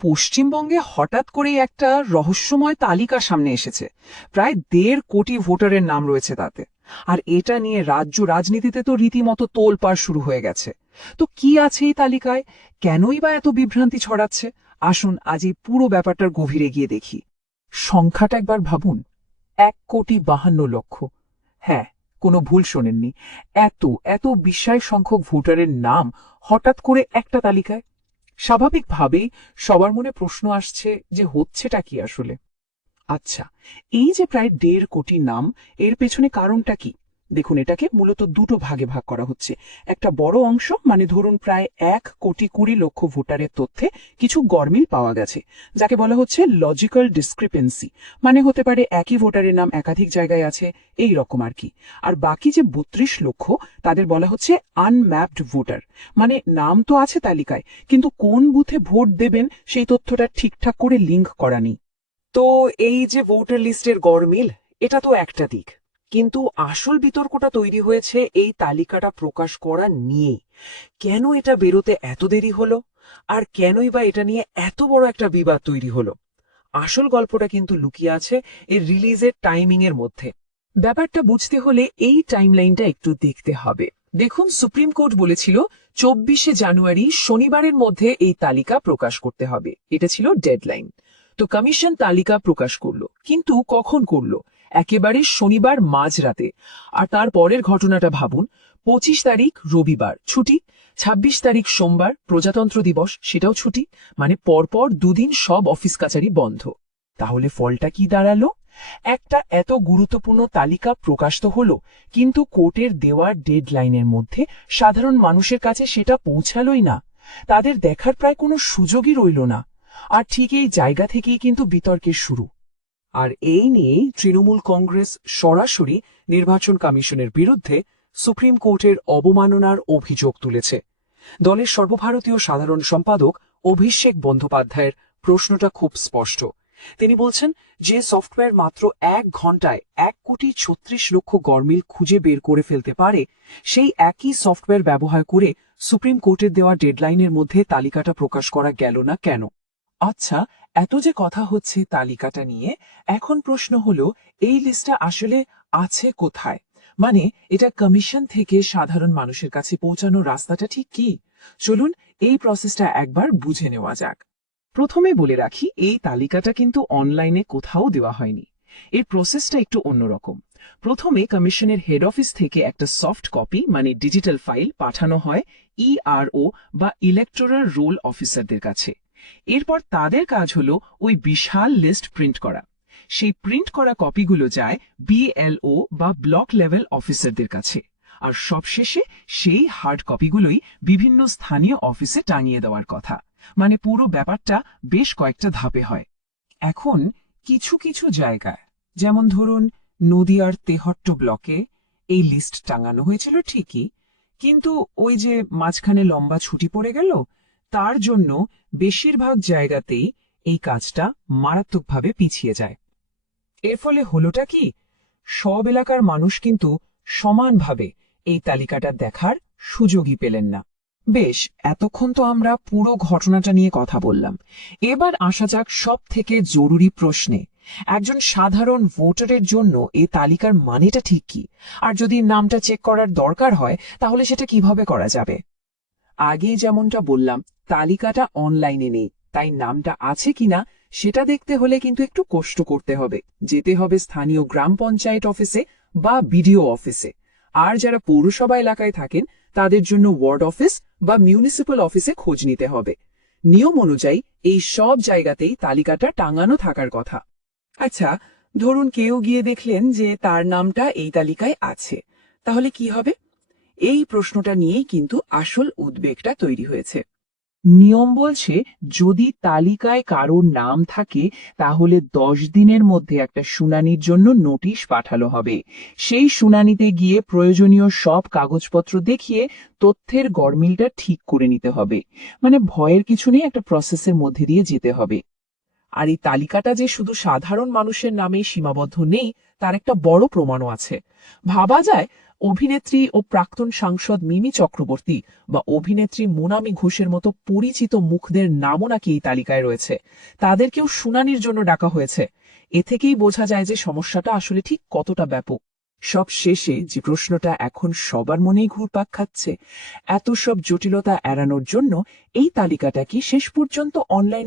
পশ্চিমবঙ্গে হঠাৎ করেই একটা রহস্যময় তালিকা সামনে এসেছে। প্রায় 1.5 কোটি ভোটারের নাম রয়েছে তাতে। আর এটা নিয়ে রাজ্য রাজনীতিতে তো রীতিমতো তোলপাড় শুরু হয়ে গেছে। তো কি আছে এই তালিকায়? কেনই বা এত বিভ্রান্তি ছড়াচ্ছে? আসুন আজ এই পুরো ব্যাপারটার গভীরে গিয়ে দেখি। সংখ্যাটা একবার ভাবুন, 1,52,00,000। হ্যাঁ, কোনো ভুল শোনেননি। এত এত বিশাল সংখ্যক ভোটারের নাম হঠাৎ করে একটা তালিকায়। স্বাভাবিকভাবেই সবার মনে প্রশ্ন আসছে যে হচ্ছেটা কি আসলে। আচ্ছা, এই যে প্রায় 1.5 কোটি নাম, এর পেছনে কারণটা কি? দেখুন, এটাকে মূলত দুটো ভাগে ভাগ করা হচ্ছে। একটা বড় অংশ, মানে ধরুন প্রায় 1,20,00,000 ভোটারের তথ্যে কিছু গরমিল পাওয়া গেছে, যাকে বলা হচ্ছে লজিক্যাল ডিসক্রিপেন্সি। মানে হতে পারে একই ভোটারের নাম একাধিক জায়গায় আছে, এই রকম আর কি। আর বাকি যে 32 লক্ষ, তাদের বলা হচ্ছে আনম্যাপড ভোটার। মানে নাম তো আছে তালিকায়, কিন্তু কোন বুথে ভোট দেবেন সেই তথ্যটা ঠিকঠাক করে লিঙ্ক করা নেই। তো এই যে ভোটার লিস্টের গরমিল, এটা তো একটা দিক, কিন্তু আসল বিতর্কটা তৈরি হয়েছে এই তালিকাটা প্রকাশ করা নিয়ে। কেন এটা বেরোতে এত দেরি হলো, আর কেনই বা এটা নিয়ে এত বড় একটা বিবাদ তৈরি হলো? আসল গল্পটা কিন্তু লুকিয়ে আছে এর রিলিজের টাইমিং এর মধ্যে। ব্যাপারটা বুঝতে হলে এই টাইমলাইনটা একটু দেখতে হবে। দেখুন, সুপ্রিম কোর্ট বলেছিল 24শে জানুয়ারি শনিবারের মধ্যে এই তালিকা প্রকাশ করতে হবে, এটা ছিল ডেডলাইন। তো কমিশন তালিকা প্রকাশ করলো, কিন্তু কখন করলো? একেবারে শনিবার মাঝরাতে। আর তারপরের ঘটনাটা ভাবুন, 25 তারিখ রবিবার ছুটি, 26 তারিখ সোমবার প্রজাতন্ত্র দিবস, সেটাও ছুটি। মানে পরপর দুদিন সব অফিস কাছারি বন্ধ। তাহলে ফলটা কি দাঁড়ালো? একটা এত গুরুত্বপূর্ণ তালিকা প্রকাশ তো হলো, কিন্তু কোর্টের দেওয়া ডেডলাইনের মধ্যে সাধারণ মানুষের কাছে সেটা পৌঁছালোই না। তাদের দেখার প্রায় কোনো সুযোগই রইল না। আর ঠিক এই জায়গা থেকেই কিন্তু বিতর্কের শুরু। আর এই নিয়েই তৃণমূল কংগ্রেস সরাসরি নির্বাচন কমিশনের বিরুদ্ধে সুপ্রিম কোর্টের অবমাননার অভিযোগ তুলেছে। দলের সর্বভারতীয় সাধারণ সম্পাদক অভিষেক বন্দ্যোপাধ্যায়ের প্রশ্নটা খুব স্পষ্ট। তিনি বলছেন, যে সফটওয়্যার মাত্র 1 ঘন্টায় 1,36,00,000 গরমিল খুঁজে বের করে ফেলতে পারে, সেই একই সফটওয়্যার ব্যবহার করে সুপ্রিম কোর্টের দেওয়া ডেডলাইনের মধ্যে তালিকাটা প্রকাশ করা গেল না কেন? আচ্ছা, এত যে কথা হচ্ছে তালিকাটা নিয়ে, এখন প্রশ্ন হলো এই লিস্টটা আসলে আছে কোথায়? মানে এটা কমিশন থেকে সাধারণ মানুষের কাছে পৌঁছানোর রাস্তাটা ঠিক কি? চলুন এই প্রসেসটা একবার বুঝে নেওয়া যাক। প্রথমে বলে রাখি, এই তালিকাটা কিন্তু অনলাইনে কোথাও দেওয়া হয়নি। এর প্রসেসটা একটু অন্যরকম। প্রথমে কমিশনের হেড অফিস থেকে একটা সফট কপি, মানে ডিজিটাল ফাইল পাঠানো হয় ইআরও বা ইলেকটোরাল রোল অফিসারদের কাছে। এরপর তাদের কাজ হলো ওই বিশাল লিস্ট প্রিন্ট করা। সেই প্রিন্ট করা কপিগুলো যায় বিএলও বা ব্লক লেভেল অফিসারদের কাছে। আর সবশেষে সেই হার্ড কপিগুলোই বিভিন্ন স্থানীয় অফিসে টাঙিয়ে দেওয়ার কথা। মানে পুরো ব্যাপারটা বেশ কয়েকটা ধাপে হয়। এখন কিছু কিছু জায়গায়, যেমন ধরুন নদিয়ার তেহট্ট ব্লকে, এই লিস্ট টাঙানো হয়েছিল ঠিকই, কিন্তু ওই যে মাঝখানে লম্বা ছুটি পড়ে গেল, তার জন্য বেশিরভাগ জায়গাতেই এই কাজটা মারাত্মকভাবে পিছিয়ে যায়। এর ফলে হলোটা কি, সব এলাকার মানুষ কিন্তু সমানভাবে এই তালিকাটা দেখার সুযোগই পেলেন না। বেশ, এতক্ষণ তো আমরা পুরো ঘটনাটা নিয়ে কথা বললাম। এবার আসা যাক সব থেকে জরুরি প্রশ্নে। একজন সাধারণ ভোটারের জন্য এই তালিকার মানেটা ঠিক কি? আর যদি নামটা চেক করার দরকার হয়, তাহলে সেটা কিভাবে করা যাবে? আগে যেমনটা বললাম, তালিকাটা অনলাইনে নেই, তাই নামটা আছে কিনা সেটা দেখতে হলে কিন্তু একটু কষ্ট করতে হবে। যেতে হবে স্থানীয় গ্রাম পঞ্চায়েত অফিসে বা বিডিও অফিসে। আর যারা পৌরসভা এলাকায় থাকেন, তাদের জন্য ওয়ার্ড অফিস বা মিউনিসিপ্যাল অফিসে খোঁজ নিতে হবে। নিয়ম অনুযায়ী এই সব জায়গাতেই তালিকাটা টাঙানো থাকার কথা। আচ্ছা, ধরুন কেউ গিয়ে দেখলেন যে তার নামটা এই তালিকায় আছে, তাহলে কি হবে? এই প্রশ্নটা নিয়েই কিন্তু আসল উদ্বেগটা তৈরি হয়েছে। নিয়ম বলছে, যদি তালিকায় কারোর নাম থাকে, তাহলে 10 দিনের মধ্যে একটা শুনানির জন্য নোটিশ পাঠানো হবে। সেই শুনানিতে গিয়ে প্রয়োজনীয় সব কাগজপত্র দেখিয়ে তথ্যের গরমিলটা ঠিক করে নিতে হবে। মানে ভয়ের কিছু নেই, একটা প্রসেসের মধ্যে দিয়ে যেতে হবে। আর এই তালিকাটা যে শুধু সাধারণ মানুষের নামেই সীমাবদ্ধ নেই তার একটা বড় প্রমাণও আছে। ভাবা যায় অভিনেত্রী ও প্রাক্তন সাংসদ মিমি চক্রবর্তী বা অভিনেত্রী মোনামি ঘোষের মতো পরিচিত মুখদের নামও নাকি এই তালিকায় রয়েছে। তাদেরকেও শুনানির জন্য ডাকা হয়েছে। এ থেকেই বোঝা যায় যে সমস্যাটা আসলে ঠিক কতটা ব্যাপক। সব শেষে যে প্রশ্নটা এখন সবার মনেই ঘুরপাক খাচ্ছে, এত সব জটিলতা এড়ানোর জন্য এই তালিকাটা কি শেষ পর্যন্ত অনলাইনে